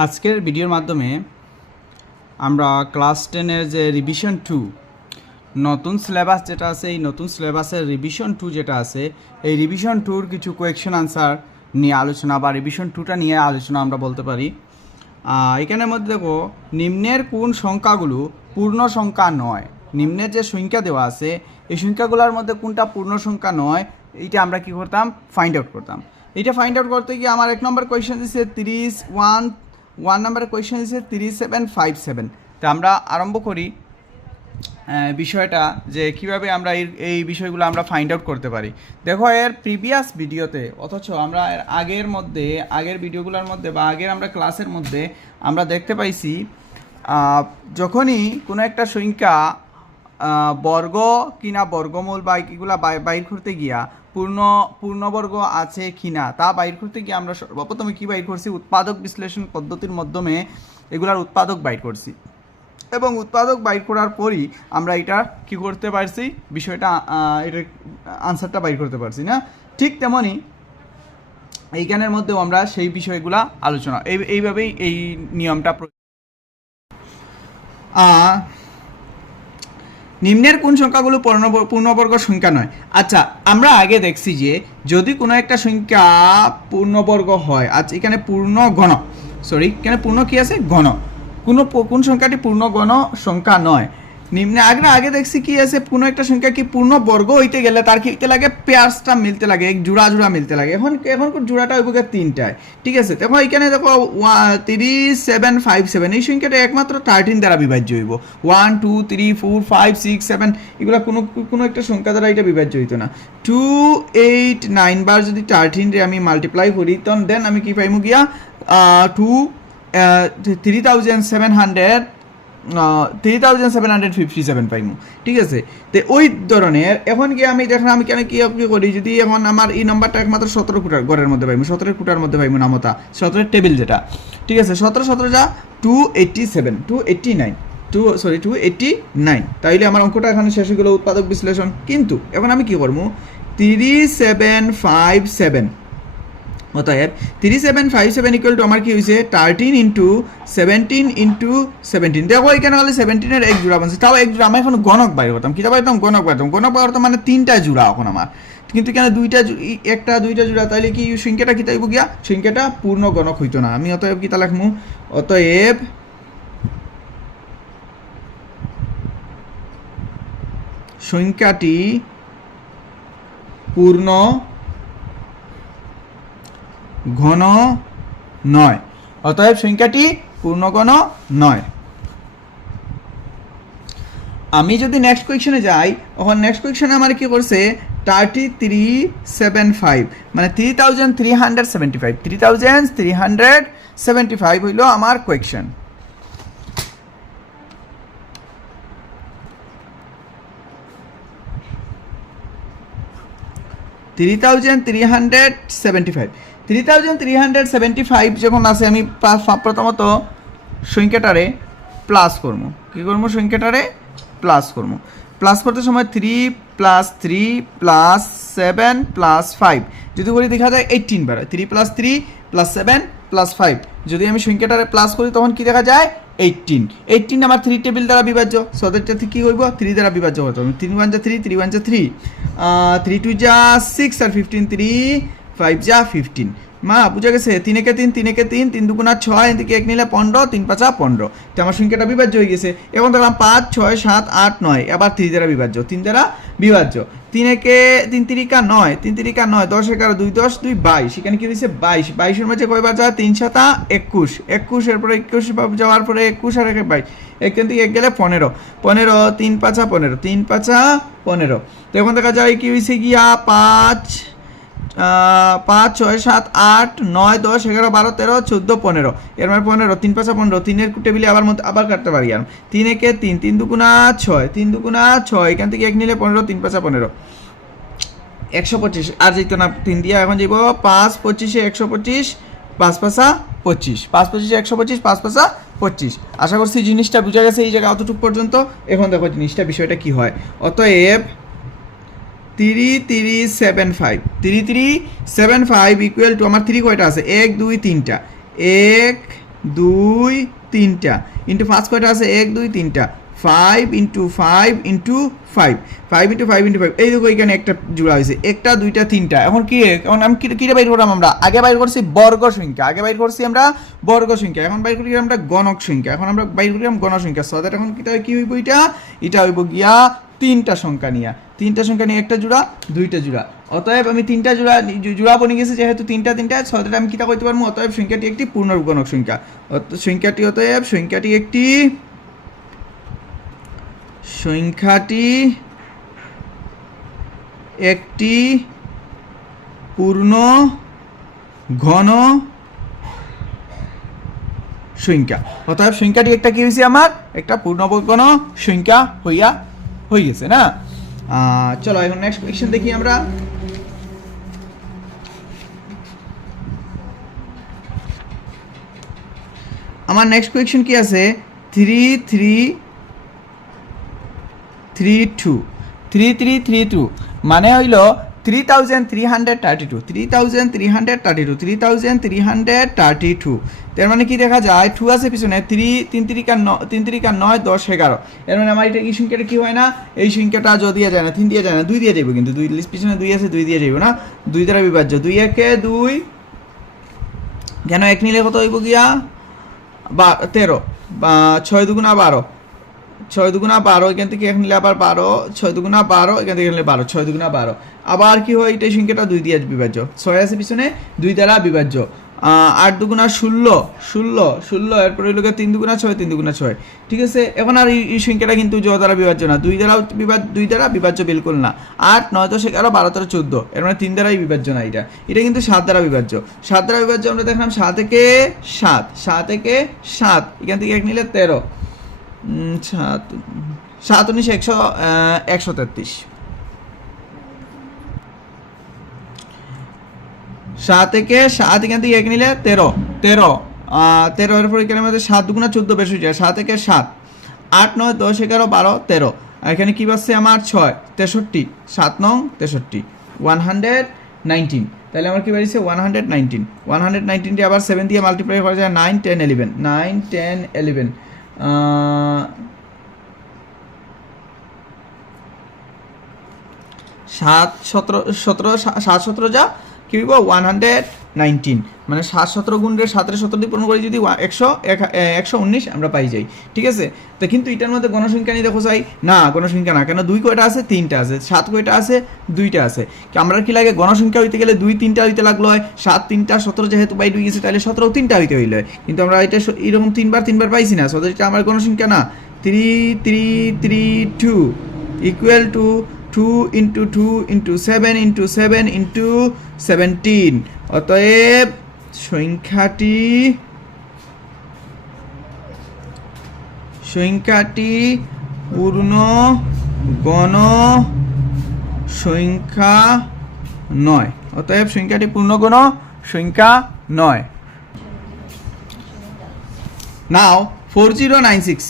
আজকের ভিডিওর মাধ্যমে আমরা ক্লাস 10-এর যে রিভিশন 2 নতুন সিলেবাস যেটা আছে, এই নতুন সিলেবাসের রিভিশন 2 যেটা আছে, এই রিভিশন 2-র কিছু কোয়েকশন আনসার নিয়ে আলোচনা বা রিভিশন 2টা নিয়ে আলোচনা আমরা বলতে পারি। এখানের মধ্যে দেখো, নিম্নের কোন সংখ্যাগুলো পূর্ণ সংখ্যা নয়। নিম্নের যে সংখ্যা দেওয়া আছে, এই সংখ্যাগুলোর মধ্যে কোনটা পূর্ণ সংখ্যা নয়, এইটা আমরা কী করতাম, ফাইন্ড আউট করতাম। এইটা ফাইন্ড আউট করতে গিয়ে আমার 1 নম্বর কোয়েশ্চেন দিচ্ছে 1 নম্বরের কোয়েশ্চেন দিচ্ছে 3757। তো আমরা আরম্ভ করি বিষয়টা যে কিভাবে আমরা এই বিষয়গুলো আমরা ফাইন্ড আউট করতে পারি। দেখো, এর প্রিভিয়াস ভিডিওতে, অথচ আমরা এর আগের ভিডিওগুলোর মধ্যে বা আগের আমরা ক্লাসের মধ্যে আমরা দেখতে পাইছি, যখনই কোনো একটা সংখ্যা বর্গ কিনা বর্গমূল বা এগুলা বাইর করতে গিয়া পূর্ণবর্গ আছে কিনা তা বাইর করতে গিয়ে আমরা সর্বপ্রথমে কী বাইর করছি, উৎপাদক বিশ্লেষণ পদ্ধতির মাধ্যমে এগুলার উৎপাদক বাইর করছি। এবং উৎপাদক বাইর করার পরই আমরা এটা কি করতে পারছি, বিষয়টা এটা আনসারটা বাইর করতে পারছি না। ঠিক তেমনই এইখানের মধ্যেও আমরা সেই বিষয়গুলা আলোচনা এইভাবেই এই নিয়মটা। নিম্নের কোন সংখ্যাগুলো পূর্ণবর্গ সংখ্যা নয়। আচ্ছা, আমরা আগে দেখছি যে যদি কোনো একটা সংখ্যা পূর্ণবর্গ হয়, আচ্ছা এখানে এখানে পূর্ণ কি আছে, ঘন। কোন সংখ্যাটি পূর্ণ ঘন সংখ্যা নয়। নিম্নে আগে দেখছি কি আছে, কোনো একটা সংখ্যা কি পূর্ণ বর্গ হইতে গেলে তার কি হইতে লাগে, পেয়ার্সটা মিলতে লাগে, এক জোড়া মিলতে লাগে। এখন জোড়াটা হইব 3টায়, ঠিক আছে। দেখো এখানে দেখো 3757, এই সংখ্যাটা একমাত্র 13 দ্বারা বিভাজ্য হইব। 1 2 3 4 5 6 7 এগুলো কোনো একটা সংখ্যা দ্বারা এটা বিভাজ্য হইতো না। 2 8 9 বার যদি 13 রে আমি মাল্টিপ্লাই করি, তখন দেন আমি কি পাইমু গিয়া 3757 পাইমু, ঠিক আছে। তো ওই ধরনের এখন কি আমি দেখেন আমি কেন কি করি, যদি এখন আমার এই নাম্বারটা একমাত্র 17 ফুটার ঘরের মধ্যে পাইমু, 17 ফুটার মধ্যে পাইমু নামতা 17 টেবিল যেটা, ঠিক আছে। 17 যা 287 289, তাইলে আমার অঙ্কটা এখানে শেষ হয়ে গেল, উৎপাদক বিশ্লেষণ। কিন্তু এখন আমি কি করবো, 3757 অতএব 3757 ইকুয়াল টু আমার কি হয়েছে 13 ইন্টু 17 ইন্টু 17। দেখো এখানে হলে 17-এর এক জোড়া বানছে, তাও এক জোড়া। আমি এখন গণক বাইর করতাম, কী পাইতাম, গণক পাইতাম মানে 3টা জোড়া এখন আমার। কিন্তু কেন 2টা জোড়া, তাইলে কি সংখ্যাটা কী তাইব গিয়া, সংখ্যাটা পূর্ণ গণক হইতো না। আমি অতএব কি তা লিখমু, অতএব সংখ্যাটি পূর্ণ ঘন নয়। অতএব সংখ্যাটি পূর্ণঘন নয়। আমি যদি নেক্সট কোয়েকশনে যাই, তখন নেক্সট কোয়েকশনে আমার কি করছে 3375 মানে 3375 হইল আমার কোয়েকশন। $3,375 যখন আছে, আমি প্রথমত সংখ্যাটারে প্লাস করবো। কী করবো, সংখ্যাটারে প্লাস করবো। প্লাস করতে সময় 3 + 3 + 7 + 5 যদি করি দেখা যায় 18 বার। 3 + 3 + 7 + 5 যদি আমি সংখ্যাটারে প্লাস করি, তখন কি দেখা যায় 18 আমার 3 টেবিল দ্বারা বিভাজ্য। সদেরটাতে কী হইব, 3 দ্বারা বিভাজ্য হতো। 3 1 3 3 1 3 3 2 6 আর 15 3 5 15 মা বুঝা গেছে। 3 একে 3 3 একে 3 3 2 6 এদিকে 1 নিলে 15 3 5 15। তো আমার সংখ্যাটা বিভাজ্য হয়ে গেছে। এখন দেখলাম 5 6 7 8 9 আবার 3 দ্বারা বিভাজ্য, 3 দ্বারা বিভাজ্য। 3 একে 3 3 9 3 3 9 10 11 2 10 2 22, এখানে কি হয়েছে 22 এর মধ্যে কয়বার যায়, 3 7 21 21 এর পরে 21 যাওয়ার পরে 21 আর 22 এখান থেকে 1 গেলে 15 15 3 5 15 3 5 15। তো এখন দেখা যায় কি হয়েছে গিয়া 5 6 7 8 9 10 11 12 13 14 15 এর মানে 15 3 5 15 3-এর টেবিলে আবার কাটতে পারি। আর 3 একে 3 3 2 6 3 2 6 এখান থেকে 1 নিলে 15 3 5 15 125 আর যেত না 3 দিয়া, এখন যাইব 5 25 125 5 5 25 5 25 125 5 5 25। আশা করছি জিনিসটা বুঝা গেছে এই জায়গা অতটুকু পর্যন্ত। এখন দেখো জিনিসটা বিষয়টা কি হয়। অতএব 3375 ইকুয়াল টু আমার 3 কয়টা আছে, 1 2 3টা 1 2 3টা ইন্টু 5 কয়টা আছে 1 2 3টা 5 ইন্টু 5 ইন্টু 5 5 ইন্টু 5 ইন্টু 5 এই দেখো এখানে একটা জোড়া হয়েছে একটা দুইটা তিনটা এখন কি এখন আমি কিটা বাইর করলাম আমরা আগে বাইর করছি বর্গ সংখ্যা আগে বাইর করছি আমরা বর্গ সংখ্যা এখন বাইর করি আমরা গণক সংখ্যা এখন আমরা বাইর করলাম গণ সংখ্যা সো দ্যাট এখন কি হইব এটা হইব গিয়া তিনটা সংখ্যা নিয়ে একটা জোড়া দুইটা জোড়া অতএব আমি তিনটা জোড়া বনে গেছে যেহেতু তিনটা সো দ্যাট আমি কিটা কইতে পারবো অতএব সংখ্যাটি একটি পূর্ণরূপ গণক সংখ্যা সংখ্যাটি একটি পূর্ণ ঘন সংখ্যা অর্থাৎ সংখ্যাটি একটা কি হয়েছে আমার একটা পূর্ণবর্গণ সংখ্যা হয়ে গেছে না চলো এখন নেক্সট কোয়েশ্চেন দেখি আমরা আমার নেক্সট কোয়েশ্চেন কি আছে 3332 মানে হইল 3332 তার মানে কি দেখা যায় 2 আছে পিছনে 3 3 9 10 11 এর মানে আমার এটা এই সংখ্যাটা কি হয় না এই সংখ্যাটা যদি দিয়ে যায় না 3 দিয়ে যায় না 2 দিয়ে যাবে কিন্তু 2 লিস্ট পিছনে 2 আছে 2 দিয়ে যাবে না 2 দ্বারা বিভাজ্য 2 একে 2 কেন এক নিলে কত হইব গিয়া 13 বা 6 দুগুণা 12 6 দুগুণা 12 এখান থেকে এক নিলে আবার 12 6 দুগুণা 12 এখান থেকে নিলে 12 6 দুগুণা 12 আবার কি হয় এটা সংখ্যাটা 2 দিয়ে বিভাজ্য 6 আছে পিছনে 2 দ্বারা বিভাজ্য 8 দুগুণা 16 এরপর হইল 3 দুগুণা 6 3 দুগুণা 6 ঠিক আছে এখন আর এই সংখ্যাটা কিন্তু জ দ্বারা বিভাজ্য না 2 দ্বারা বিভাজ্য বিলকুল না 8 9 10 11 12 13 14 এর মানে 3 দ্বারাই বিভাজ্য না এটা কিন্তু 7 দ্বারা বিভাজ্য 7 দ্বারা বিভাজ্য আমরা দেখলাম 7 থেকে 7 এখান থেকে এক নিলে 13 7 19 133 7 থেকে 7 এখান থেকে এক নিলে 13 এর পর এখানে আমাদের 7 দুগুণা 14 বেশি যায় 7 থেকে 7 8 9 10 11 12 13 আর এখানে কি পাচ্ছে আমার 6 63 7 9 63 119 তাহলে আমার কি বেরিয়েছে 119 টি আবার 7 দিয়ে মাল্টিপ্লাই করা যায় 9 10 11 7 17 যা কি হইব 119 মানে 7 17 গুণের 7 17 দিয়ে পূরণ করে যদি 119 আমরা পাই যাই ঠিক আছে তো কিন্তু এটার মধ্যে গণসংখ্যা নিয়ে দেখো চাই না গণসংখ্যা না কেন 2 কয়টা আছে 3টা আছে 7 কয়টা আছে 2টা আছে কি আমরা কি লাগে গণসংখ্যা হইতে গেলে 2 3টা হইতে লাগলো হয় 7 3টা 17 যেহেতু বাইরে হয়ে গেছে তাহলে 17 3টা হইতে হইলো কিন্তু আমরা এটা এরকম তিনবার পাইছি না সো এটা আমার গণসংখ্যা না 3332 equal to 2 into 2 into 7 into 7 into 17 অতএব সংখ্যাটি পূর্ণ গণ সংখ্যা নয় অতএব সংখ্যাটি পূর্ণ গণ সংখ্যা নয় নাও 4096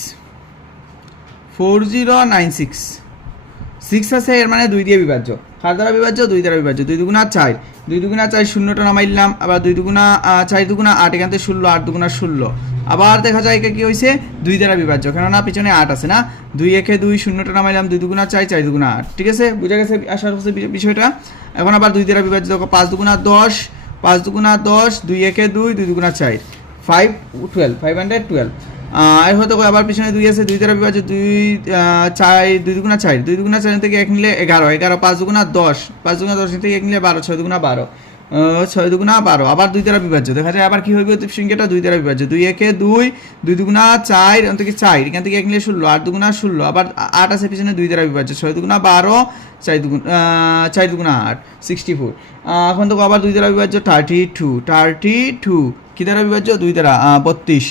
6 আছে এর মানে 2 দিয়ে বিভাজ্য কার দ্বারা বিভাজ্য 2 দ্বারা বিভাজ্য 2 দুগুণা 4 শূন্যটা নামাইলাম আবার 2 দুগুণা 4 দুগুণা 8 এখান থেকে 16 8 দুগুণা 16 আবার দেখা যায় কি হয়েছে 2 দ্বারা বিভাজ্য কেননা পিছনে 8 আছে না 2 একে 2 শূন্যটা নামাইলাম 2 দুগুণা 4 4 দুগুণা 8 ঠিক আছে বুঝা গেছে আশা করছি বিষয়টা এখন আবার 2 দ্বারা বিভাজ্য দেখো 5 দুগুণা 10 2 একে 2 2 দুগুণা 4 512 আর হয়তো আবার পিছনে 2 আছে 2 দ্বারা বিভাজ্য 2 দুগুণা 4 থেকে 1 নিলে 11 5 দুগুণা 10 থেকে 1 নিলে 12 6 দুগুণা 12 আবার 2 দ্বারা বিভাজ্য দেখা যায় আবার কি হইবে সংখ্যাটা 2 দ্বারা বিভাজ্য 2 একে 2 দুগুণা 4 এখান থেকে 4 এখান থেকে 1 নিলে 16 8 দুগুণা 16 আবার 8 আছে পিছনে 2 দ্বারা বিভাজ্য 6 দুগুণা 12 4 দুগুণা 8 64 এখন তো আবার 2 দ্বারা বিভাজ্য 32 কি দ্বারা বিভাজ্য 2 দ্বারা 32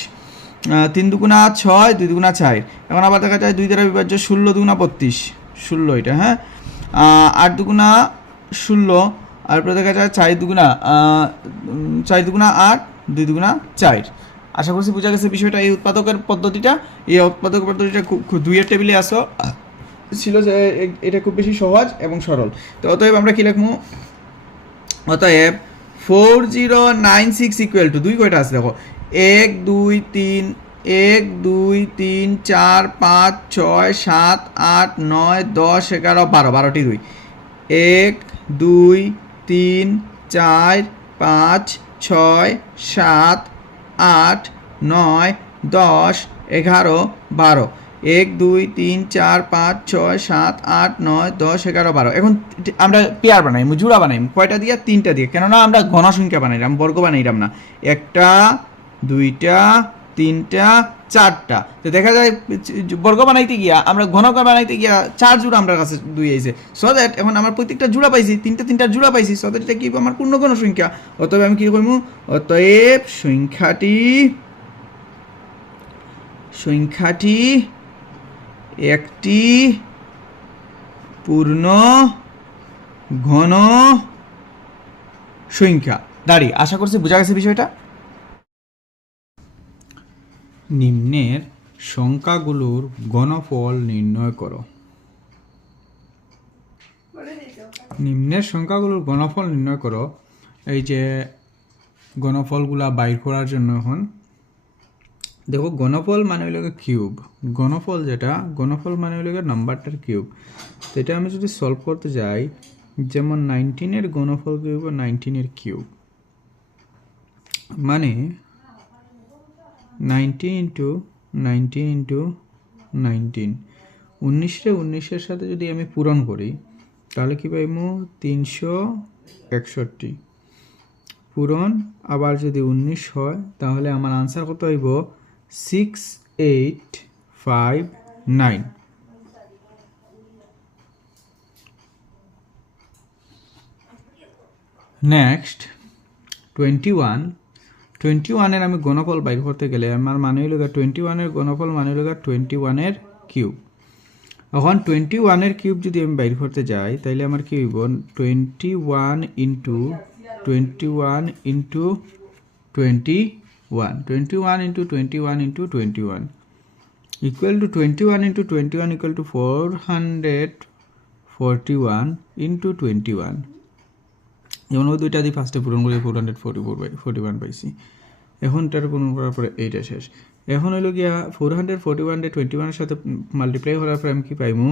3 দুগুণা 6 2 দুগুণা 4 এখন আবার দেখা যায় 2 দ্বারা বিভাজ্য 16 দুগুণা 32 16 এটা হ্যাঁ 8 দুগুণা 16 তারপরে দেখা যায় 4 দুগুণা 8 2 দুগুণা 4 আশা করছি বোঝা গেছে বিষয়টা এই উৎপাদকের পদ্ধতিটা খুব 2 এর টেবিলে আসো ছিল যে এটা খুব বেশি সহজ এবং সরল তো অতএব আমরা কি লিখবো অতএব 4096 ইকুয়াল টু 2 কয়টা আছে দেখো 1 2 3 1 2 3 4 5 6 7 8 9 10 11 12 12টি 2 1 2 3 4 5 6 7 8 9 10 11 12 1 2 3 4 5 6 7 8 9 10 11 12 এখন আমরা পেয়ার বানাই জোড়া বানাই কয়টা দিয়ে 3টা দিয়ে কেননা আমরা ঘন সংখ্যা বানাইলাম বর্গ বানাইলাম না একটা দুইটা তিনটা চারটা তো দেখা যায় বর্গ বানাইতে গিয়া আমরা ঘন বানাইতে গিয়া 4 জোড়া আমার কাছে 2 আইছে সো দ্যাট এখন আমার প্রত্যেকটা জোড়া পাইছি তিনটা জোড়া পাইছি সো দ্যাট এটা কি আমার পূর্ণ ঘন সংখ্যা অতএব আমি কি করব অতএব সংখ্যাটি একটি পূর্ণ ঘন সংখ্যা দাঁড়ি আশা করছি বোঝা গেছে বিষয়টা নিম্নের সংখ্যাগুলোর ঘনফল নির্ণয় করো নিম্নের সংখ্যাগুলোর ঘনফল নির্ণয় করো এই যে ঘনফলগুলা বাইর করার জন্য এখন দেখো ঘনফল মানে হইল কিউব ঘনফল ঘনফল মানে হইল নাম্বারটার কিউব তো এটা আমি যদি সলভ করতে যাই যেমন 19 ঘনফল কি হবে 19 কিউব মানে 19 ইন্টু 19 19 সাথে যদি আমি পূরণ করি তাহলে কি পাইব 361 পূরণ আবার যদি 19 হয় তাহলে আমার আনসার কত হইব 6859 নেক্সট 21 এর আমি ঘনফল বাইর করতে গেলে আমার মানে হইল 21 এর ঘনফল মানে হইল 21 এর কিউব এখন 21 এর কিউব যদি আমি বাইর করতে যাই তাহলে আমার কি হইব 21 into 21 into 21 into 21 into 21 equal to 21 into 21 equal to 441 into 21 যেমন ওই দুইটা দিয়ে ফার্স্টে পূরণ করে 441 পাইছি এখন এটার পূরণ করার পরে এইটা শেষ এখন হইল গিয়া 441 21 এর সাথে মাল্টিপ্লাই করার পরে আমি কি পাইমু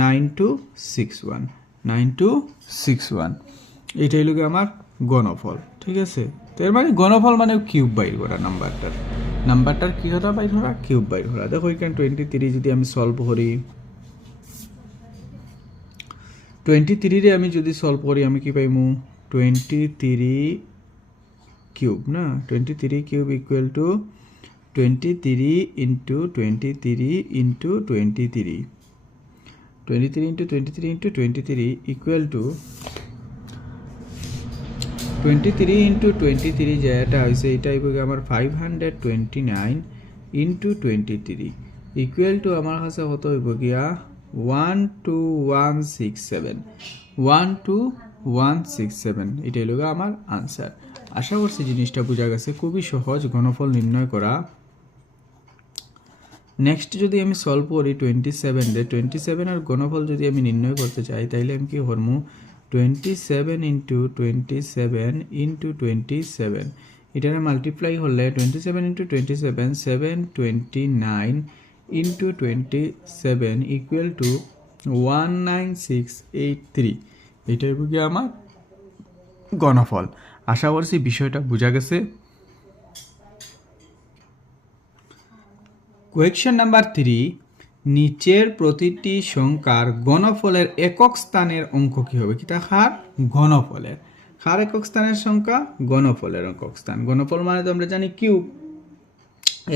9261 এইটা হইল গিয়া আমার ঘনফল ঠিক আছে তো এর মানে ঘনফল মানে কিউব বাইর করা নাম্বারটার কি করা বাইর করা কিউব বাইর করা দেখো এখানে 23 যদি আমি সলভ করি 23 রে আমি যদি সলভ করি আমি কি পাইমু 23 কিউব না 23 cube equal to 23 into 23 into 23 into 23 into 23 equal to 23 into 23 যেটা হয়েছে এটা হইব আমার 529 ইন্টু 23 ইকুয়াল টু আমার কাছে কত হইব গিয়া 12167 এটা হলো আমার আনসার আশা করছি জিনিসটা বোঝা গেছে খুবই সহজ ঘনফল নির্ণয় করা নেক্সট যদি আমি সলভ করি 27 এর ঘনফল যদি আমি নির্ণয় করতে চাই তাহলে আমি কি করব 27 ইন্টু 27 ইন্টু 27 এটার মাল্টিপ্লাই হলে 27 ইন্টু 27 729 ইন্টু 27 ইকুয়াল টু 19683 এটাই বুঝি আমার ঘনফল আশা করছি বিষয়টা বোঝা গেছে কোয়েকশন নাম্বার 3 নিচের প্রতিটি সংখ্যার ঘনফলের একক স্থানের অঙ্ক কি হবে কিটা হার ঘনফলের হার একক স্থানের সংখ্যা ঘনফলের একক স্থান ঘনফল মানে তো আমরা জানি কিউব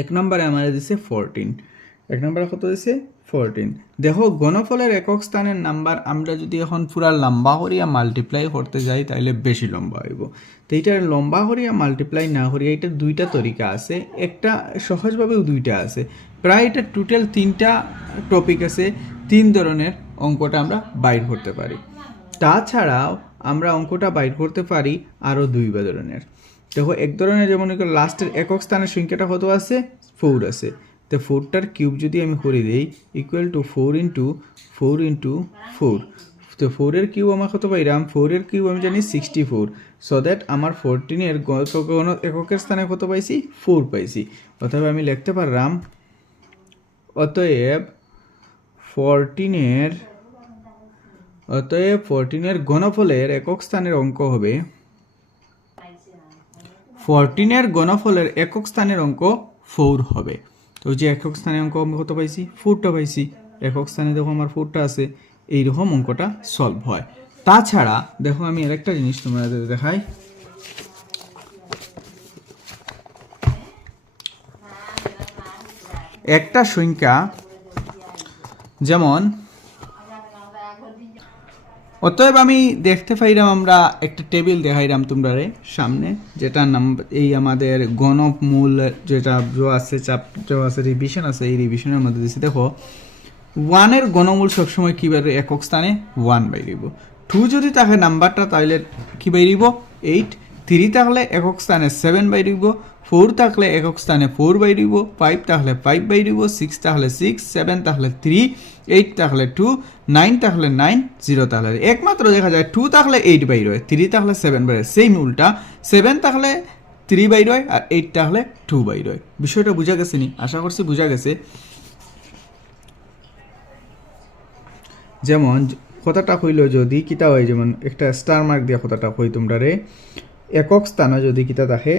এক নম্বরে আমাদের দিছে 14 এক নম্বরে কত দিছে 14 দেখো ঘনফলের একক স্থানের নাম্বার আমরা যদি এখন পুরা লম্বা করিয়া মাল্টিপ্লাই করতে যাই তাহলে বেশি লম্বা হইব তো এইটার লম্বা করিয়া মাল্টিপ্লাই না করিয়া এটার দুইটা তরিকা আছে একটা সহজভাবেও দুইটা আছে প্রায় এটা টোটাল 3টা টপিক আছে 3 ধরনের অঙ্কটা আমরা বাইর করতে পারি তাছাড়াও আমরা অঙ্কটা বাইর করতে পারি আরও 2 ধরনের দেখো এক ধরনের যেমন লাস্টের একক স্থানের সংখ্যাটা কত আছে 4 আছে তো 4টার কিউব যদি আমি করে দেই ইকুয়াল টু 4 ইন্টু 4 ইন্টু 4 তো 4 এর কিউব আমার কত পাইলাম 4 এর কিউব আমি জানি 64 সো দ্যাট আমার 14 এর এককের স্থানে কত পাইছি 4 পাইছি অতএব আমি লিখতে পারলাম অতএব 14 এর ঘনফলের একক স্থানের অঙ্ক হবে 14 এর ঘনফলের একক স্থানের অঙ্ক 4 হবে। তো যে একক স্থানের অঙ্ক আমি কত পাইছি 4টা পাইছি, একক স্থানে দেখো আমার 4টা আছে, এইরকম অঙ্কটা সলভ হয়। তাছাড়া দেখো আমি আরেকটা জিনিস তোমাদের দেখাই, একটা সংখ্যা যেমন অতএব আমি দেখতে পাইলাম আমরা একটা টেবিল দেখাইলাম তোমরা সামনে, যেটা নাম্বার এই আমাদের ঘনমূল যেটা আছে চাপ আছে রিভিশন আছে, এই রিভিশনের মধ্যে দিচ্ছি দেখো 1 এর ঘনমূল সবসময় কী বাইরে একক স্থানে 1 বাইরিব, 2 যদি থাকে নাম্বারটা তাহলে কী বাইরিব 8, 3 থাকলে একক স্থানে 7 বাইরিব, 4 থাকলে একক স্থানে 4 বাইরিব, 5 থাকলে 5 বাইরিব, 6 থাকলে 6, 7 থাকলে 3, 8 থাকলে 2, 9 থাকলে 9, 0 থাকলে একমাত্র দেখা যায় 2 থাকলে 8 বাইর হয়, 3 থাকলে 7 বাইর হয়, সেম উল্টা 7 থাকলে 3 বাইর হয় আর 8 থাকলে 2 বাইর হয়। বিষয়টা বোঝা গেছে নি? আশা করছি বোঝা গেছে। যেমন কথাটা হইল যদি কিতা হয়, যেমন একটা স্টার মার্ক দিয়া কথাটা হই তোমরা একক স্থানে যদি কিতা থাকে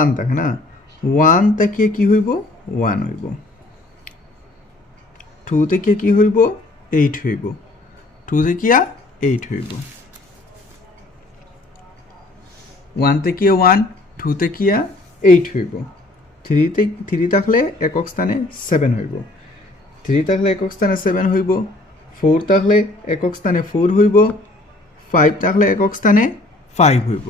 1 থাকে না, 1 থেকে কি হইব 1 হইব, 2 থেকে কি হইব 8 হইব, 2 থেকে 8 হইব, 1 থেকে 1, 2 থেকে 8 হইব, 3 থাকলে একক স্থানে 7 হইব, 3 থাকলে একক স্থানে 7 হইব, 4 থাকলে একক স্থানে 4 হইব, 5 থাকলে একক স্থানে 5 হইব,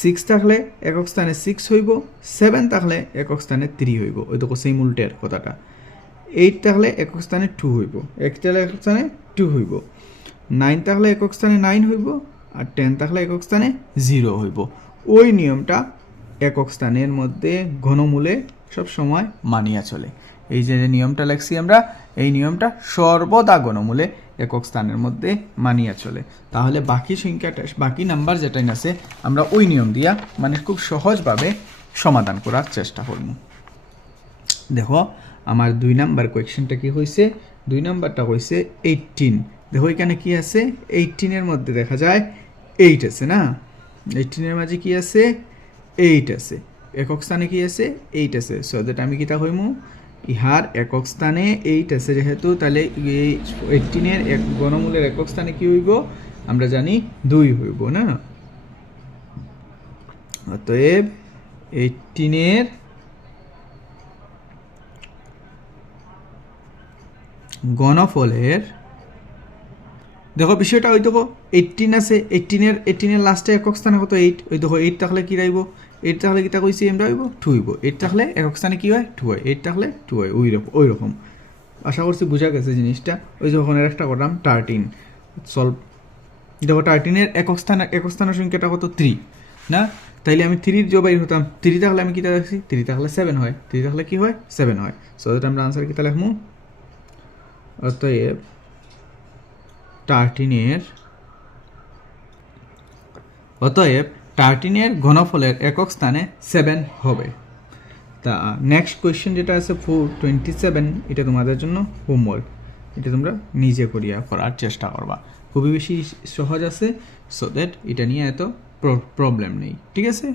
6 থাকলে একক স্থানে 6 হইব, 7 থাকলে একক স্থানে 3 হইব, ওই দেখো সেই উল্টের কথাটা, 8 থাকলে একক স্থানে 2 হইব, 1 থাকলে একক স্থানে 2 হইব, 9 থাকলে একক স্থানে 9 হইব, আর 10 থাকলে একক স্থানে 0 হইব। ওই নিয়মটা একক স্থানের মধ্যে ঘনমূলে সব সময় মানিয়া চলে। এই যে নিয়মটা লেখছি আমরা, এই নিয়মটা সর্বদা ঘনমূলে একক স্থানের মধ্যে মানিয়া চলে। তাহলে বাকি সংখ্যাটা বাকি নাম্বার যেটাই আছে আমরা ওই নিয়ম দিয়া মানে খুব সহজভাবে সমাধান করার চেষ্টা করব। দেখো আমার 2 নাম্বার কোয়েশ্চেনটা কি হয়েছে, 2 নাম্বারটা হয়েছে 18। দেখো এখানে কি আছে 18 এর মধ্যে দেখা যায় 8 আছে না, 18 এর মাঝে কি আছে 8 আছে, একক স্থানে কি আছে 8 আছে, সো দ্যাট আমি কিতা হইমু ইহার একক স্থানে 8 আছে যেহেতু, তাহলে এই 18 এর ঘনমূলের একক স্থানে কি হইব আমরা জানি 2 হইব না। অতএব 18 এর ঘনফলের দেখো বিষয়টা ওই দেখো 18 আছে, 18 এর লাস্টে একক স্থানে কত 8, ওই দেখো 8 থাকলে কি রাইব 8 থাকলে কিতা কইছি আমরা হইব 2 হইব, 8 থাকলে একক স্থানে কি হয় 2 হয়, 8 থাকলে 2 হয়, ওই রকম। আশা করছি বোঝা গেছে জিনিসটা। ওই যখন একটা করলাম 13 সলভ, দেখো 13 এর একক স্থানের সংখ্যাটা কত 3 না, তাইলে আমি 3 যে বাইর হতাম 3 থাকলে আমি কিতা রাখছি 3 থাকলে 7 হয়, 3 থাকলে কি হয় 7 হয়, সো দ্যাট আমরা আনসার কিতা লিখমু অতএব 13 এর ঘনফলের একক স্থানে 7 হবে। তা নেক্সট কোয়েশ্চেন যেটা আছে 427, এটা তোমাদের জন্য হোমওয়ার্ক, এটা তোমরা নিজে করার চেষ্টা করবা, খুবই বেশি সহজ আছে, সো দ্যাট এটা নিয়ে এত প্রবলেম নেই, ঠিক আছে।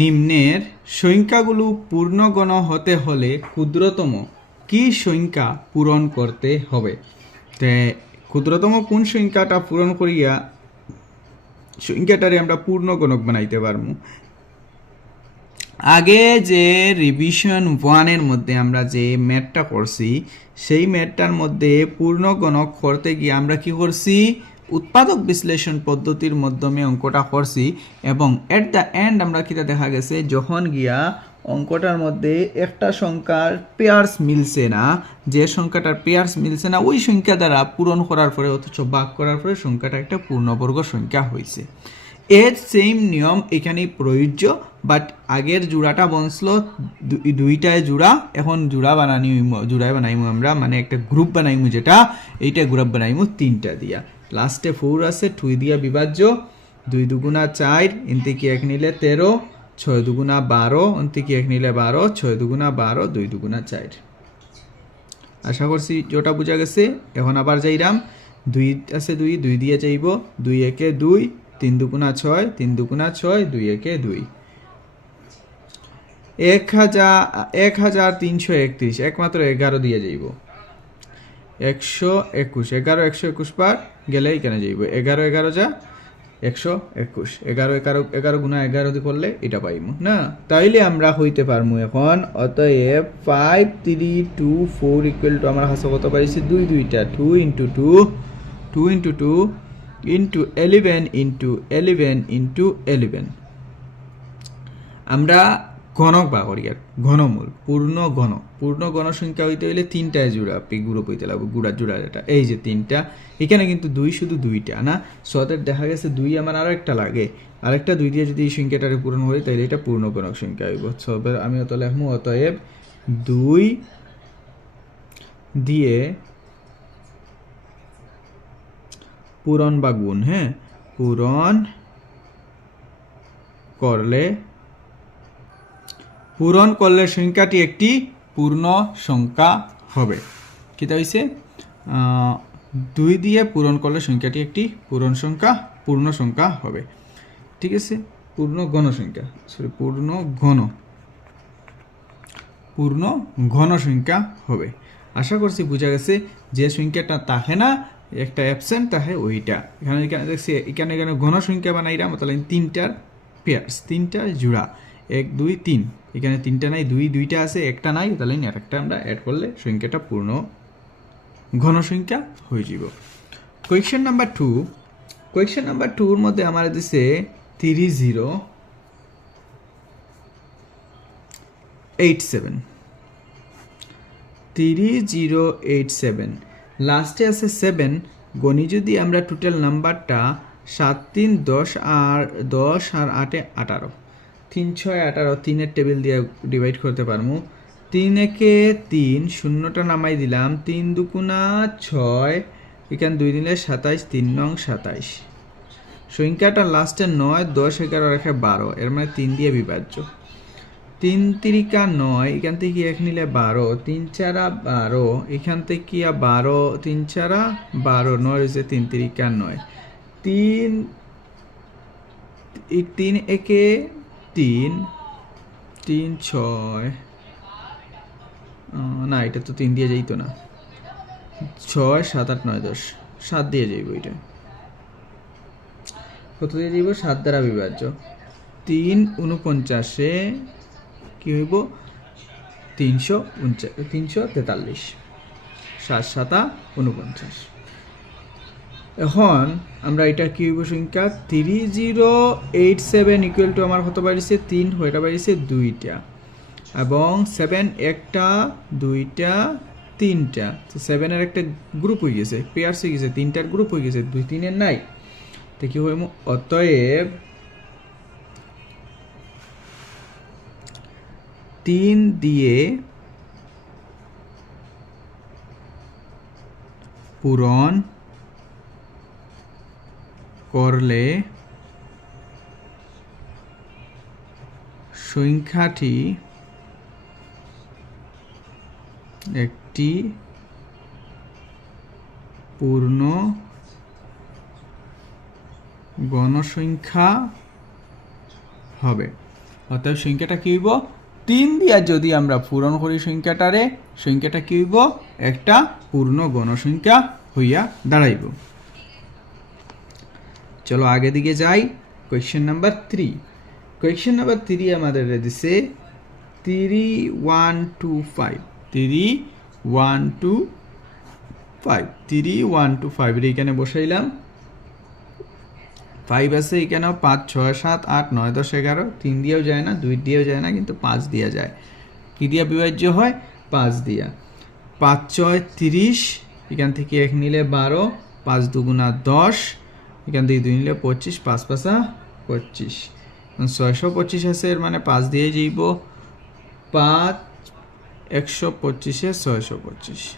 নিম্নের সংখ্যাগুলো পূর্ণগণ হতে হলে ক্ষুদ্রতম কি সংখ্যা পূরণ করতে হবে? তে ক্ষুদ্রতম কোন সংখ্যাটা পূরণ করিয়া সংখ্যাটারে আমরা পূর্ণগণক বানাইতে পারবো? আগে যে রিভিশন 1-এর মধ্যে আমরা যে ম্যাথটা করছি সেই ম্যাথটার মধ্যে পূর্ণগণক করতে গিয়ে আমরা কি করছি উৎপাদক বিশ্লেষণ পদ্ধতির মাধ্যমে অঙ্কটা করছি, এবং এট দ্য এন্ড আমরা কিটা দেখা গেছে যখন গিয়া অঙ্কটার মধ্যে একটা সংখ্যার পেয়ার্স মিলছে না, যে সংখ্যাটার পেয়ার্স মিলছে না ওই সংখ্যা দ্বারা পূরণ করার পরে অথচ ভাগ করার পরে সংখ্যাটা একটা পূর্ণবর্গ সংখ্যা হয়েছে। এর সেম নিয়ম এখানে প্রযোজ্য, বাট আগের জোড়াটা বনছিল দুইটায় জোড়া, এখন জোড়ায় বানাইমু আমরা, মানে একটা গ্রুপ বানাইমু, যেটা এইটা গ্রুপ বানাইমু 3টা দিয়া। লাস্টে 4 আছে, 2 দিয়া বিভাজ্য, 2 দুগুণা 4, এন থেকে 1 নিলে 13, 6 দুগুণা 12, এন থেকে 1 নিলে 12, 6 দুগুণা 12, 2 দুগুণা 4। আশা করছি যেটা বোঝা গেছে। এখন আবার যাইরাম, 2 আছে 2 দিয়ে যাইব, 2 একে 2, 3 দুগুণা 6, 3 দুগুণা 6, 2 একে 2, 1331, একমাত্র 11 দিয়ে যাইব, 121, 121 পার গেলে এখানে যাইব, 11 যা 121, 11 গুণা 11 দিয়ে করলে এটা পাইমু না। তাইলে আমরা হইতে পারমু এখন, অতএব 5 3 2 4 ইকুয়াল টু আমরা হাসা কত পাইছি 2 2টা 2 into 2 2 into 2 into 11 into 11 into 11। আমরা ঘনক বা করি আর ঘনমূল পূর্ণ ঘন সংখ্যা হইতে হইলে 3টায় জোড়া গ্রুপ হইতে লাগবে, জোড়া যেটা এই যে 3টা, এখানে কিন্তু 2 শুধু 2টা না, সদের দেখা গেছে 2 আমার আরো একটা লাগে, আরেকটা 2 দিয়ে যদি এই সংখ্যাটারে পূরণ হয় তাহলে এটা পূর্ণ ঘনক সংখ্যা হইব। সবে আমি অত লিখমু, অতএব 2 দিয়ে পূরণ বা গুণ, হ্যাঁ পূরণ করলে সংখ্যাটি একটি পূর্ণ সংখ্যা হবে। কিতা হইছে 2 দিয়ে পূরণ করলে সংখ্যাটি একটি পূর্ণ সংখ্যা হবে। ঠিক আছে, পূর্ণ ঘন সংখ্যা হবে। আশা করছি বোঝা গেছে। যে সংখ্যাটা থাকে না, একটা অ্যাবসেন্ট থাকে ওইটা। এখানে দেখছি এখানে ঘন সংখ্যা বানাইলাম, তাহলে 3টার পেয়ার্স, 3টা জোড়া, 1 2 3, এখানে 3টা নাই, 2টা আছে, একটা নাই, তাহলে আরেকটা আমরা অ্যাড করলে সংখ্যাটা পূর্ণ ঘন সংখ্যা হয়ে যাব। কোয়েশ্চেন নাম্বার 2 এর মধ্যে আমার দিছে 3087, লাস্টে আছে 7। গণি যদি আমরা টোটাল নাম্বারটা 7 3 10 আর 8 18, 3 6 18, 3-এর টেবিল দিয়ে ডিভাইড করতে পারবো। 3 একে 3, শূন্যটা নামাই দিলাম, 3 দুগুণা 6, এখানে 2 দিলে 27, 3 নং 27। সংখ্যাটা লাস্টে 9 10 11 রেখে 12, এর মানে 3 দিয়ে বিভাজ্য। 3 3 9, এখান থেকে 1 নিলে 12, 3 4 12, এখান থেকে 12, 3 4 12, 9 হয়েছে 3 3 9, 3 একে 3, 3 6, না এটা তো 3 দিয়ে যাইতো না, 6 7 8 9 10, 7 দিয়ে যাইব। এটা কত দিয়ে যাইব? 7 দ্বারা বিভাজ্য। 3 49-এ কি হইব? 343, 7 7 49। এখন আমরা এটা কি হইব সংখ্যা 3087 ইকুয়াল টু আমার কত বাড়িছে 3, হইটা বাড়িছে 2টা, এবং 7 একটা 2টা 3টা, তো 7 এর একটা গ্রুপ হয়ে গেছে, পেয়ার্স হয়ে গেছে, 3টার গ্রুপ হয়ে গেছে, 2 3 এর নাই। তো কি হইব? অতএব 3 দিয়ে পূরণ করলে সংখ্যাটি একটি পূর্ণ গণসংখ্যা হবে। অর্থাৎ সংখ্যাটা কি হইব? 3 দিয়া যদি আমরা পূরণ করি সংখ্যাটা কি হইব? একটা পূর্ণ গণসংখ্যা হইয়া দাঁড়াইব। চলো আগে দিকে যাই। কোয়েশ্চেন নাম্বার 3 আমাদের দিছে 3125 এখানে বসাইলাম। 5 আছে এখানেও, 5 6 7 8 9 10 11, 3 দিয়েও যায় না, 2 দিয়েও যায় না, কিন্তু 5 দিয়া যায়। কি দিয়া বিভাজ্য হয়? 5 দিয়া। 5 6 30, এখান থেকে 1 নিলে 12, 5 দুগুণা 10, এখান থেকে 2 নিলে 25, 5 5 25 625 আছে এর মানে 5 দিয়ে যাইব 5 125 625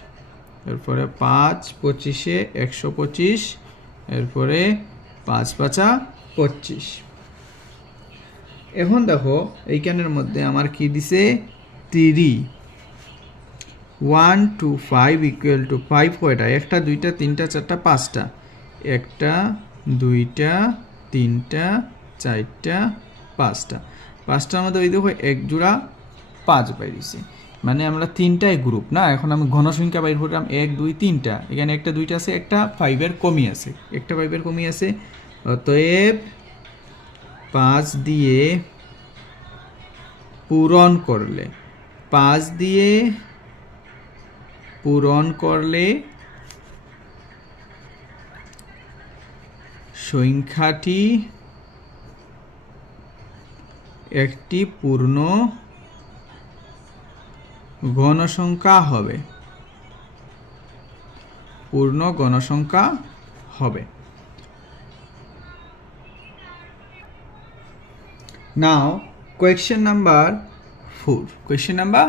এরপরে 5 25 125 এরপরে 5 5 25 এখন দেখো এইখানের মধ্যে আমার কি দিছে 3 1 2 5 ইকুয়াল টু 5 কয়টা একটা দুইটা তিনটা চারটা পাঁচটা একটা দুইটা তিনটা চারটা পাঁচটা পাঁচটার মধ্যে ওই দেখো এক জোড়া 5 বাইরেছে মানে আমরা তিনটাই গ্রুপ না এখন আমি ঘনসংখ্যা বাইর করলাম 1 2 3টা এখানে একটা দুইটা আছে একটা 5 এর কমই আছে একটা 5 এর কমই আছে অতএব 5 দিয়ে পূরণ করলে 5 দিয়ে পূরণ করলে সংখ্যাটি একটি পূর্ণ গণসংখ্যা হবে পূর্ণ গণসংখ্যা হবে নাও কোয়েশ্চেন নাম্বার 4 কোয়েশ্চেন নাম্বার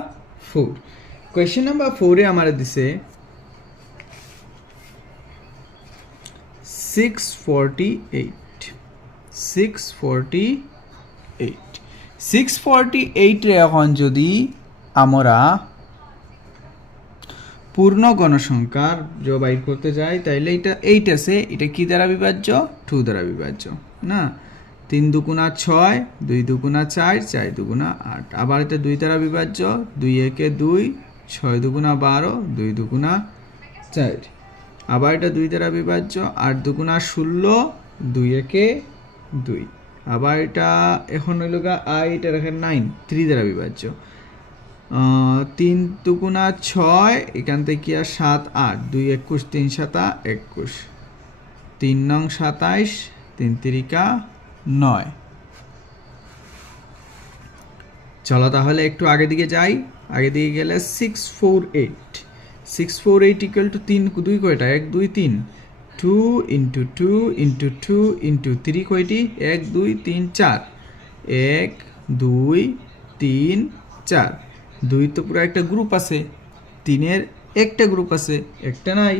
4 এ আমার দিছে 648 রে এখন যদি আমরা পূর্ণ গণসংখ্যার বাইর করতে যাই তাইলে এটা 8 আছে এটা কি দ্বারা বিভাজ্য 2 দ্বারা বিভাজ্য না 3 দুগুণা 6 2 দুগুণা 4 4 দুগুণা 8 আবার এটা 2 দ্বারা বিভাজ্য 2 একে 2 6 দুগুণা 12 2 দুগুণা 4 আবার এটা 2 দ্বারা বিভাজ্য 8 দুগুণা 16 2 একে 2 আবার এটা এখন হইল গা এটা রাখেন 9 3 দ্বারা বিভাজ্য 3 দুগুণা 6 এখান থেকে আর 7 8 2 21 3 7 21 3 নং 27 3 তিরিকা 9 চলো তাহলে একটু আগে দিকে যাই আগে দিকে গেলে 648 ইকুয়াল টু 3 2 কয়টা 1 2 3 2 into 2 into 2 into 3 কয়টি 1 2 3 4 1 2 3 4 2 তো পুরো একটা গ্রুপ আছে 3 এর একটা গ্রুপ আছে একটা নাই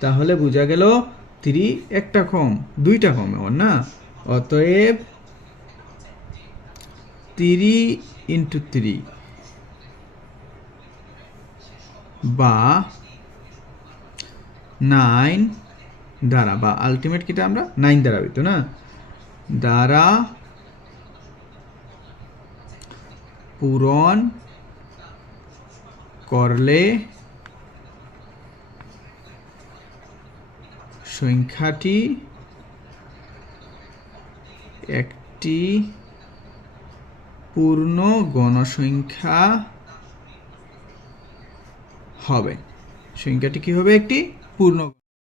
তাহলে বোঝা গেল 3 একটা কম দুইটা কম না অতএব 3 into 3 বা 9 দ্বারা বা আলটিমেট কিটা আমরা 9 দ্বারা হইতো না দ্বারা পূরণ করলে সংখ্যাটি একটি পূর্ণ গণসংখ্যা হবে সংখ্যাটি কি হবে একটি পূর্ণ